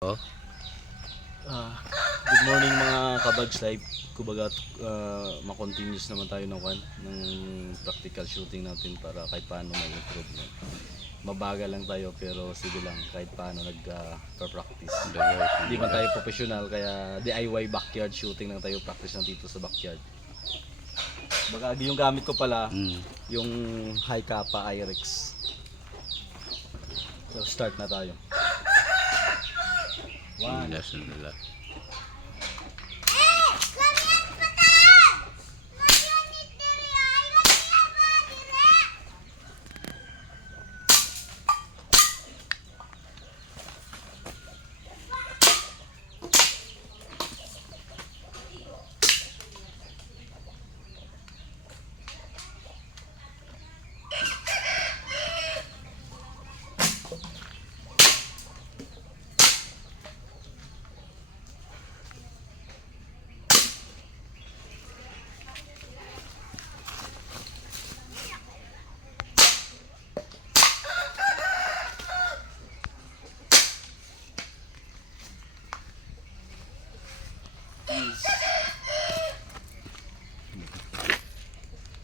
Oh, Good morning mga kabags live. Kumbaga ma-continuous naman tayo ng practical shooting natin para kahit paano may improvement. Mabagal lang tayo pero sige lang kahit paano practice. Hindi man tayo professional kaya DIY backyard shooting lang tayo, practice lang dito sa backyard. Bagagi yung gamit ko pala, yung High Kappa IREX. So start na tayo. 1, lesson nila.